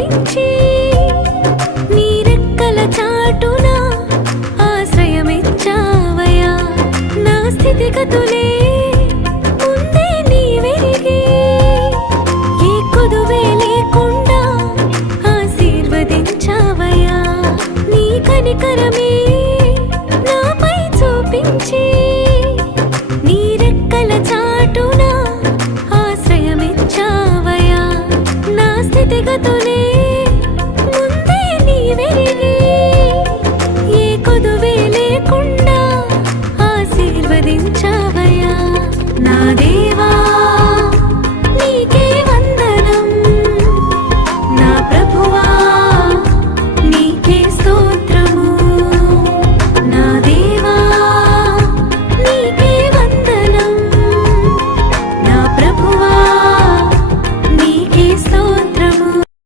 చూపించి నీ రెక్కల చాటున ఆశ్రయమిచ్చావయ్యా నా స్థితిగతులే ముందే నీవెరిగి ఏ కొదువే లేకుండా ఆశీర్వదించావయ్యా నీ కనికరమే నాపై చూపించి నీ రెక్కల చాటున ఆశ్రయమిచ్చావయ్యా నా స్థితిగతులే ముందే నీవెరిగి